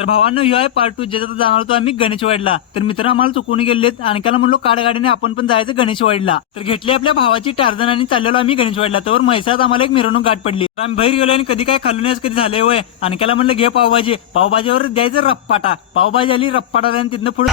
तर भावांनो ह्यो आहे पार्ट 2 ज्याच्यात जाणार होतो आम्ही गणेशवाडीला. तर मित्र आम्हाला चुकून गेलेत आणि त्याला म्हणलो काढ गाडीने आपण पण जायचं गणेशवाडीला. तर घेतली आपल्या भावाची टार्झन आणि चाललेलो आम्ही गणेशवाडीला. तर म्हैसात आम्हाला एक मिरवणूक गाठ पडली. तर आम्ही बाहेर गेलो आणि कधी काय खाल्लो नाही कधी झालंय वय. आणि त्याला म्हणलं घे पावभाजी. पावभाजीवर द्यायचं रप्पाटा. पावभाजी आली रप्पाटा आणि तिथनं पुढे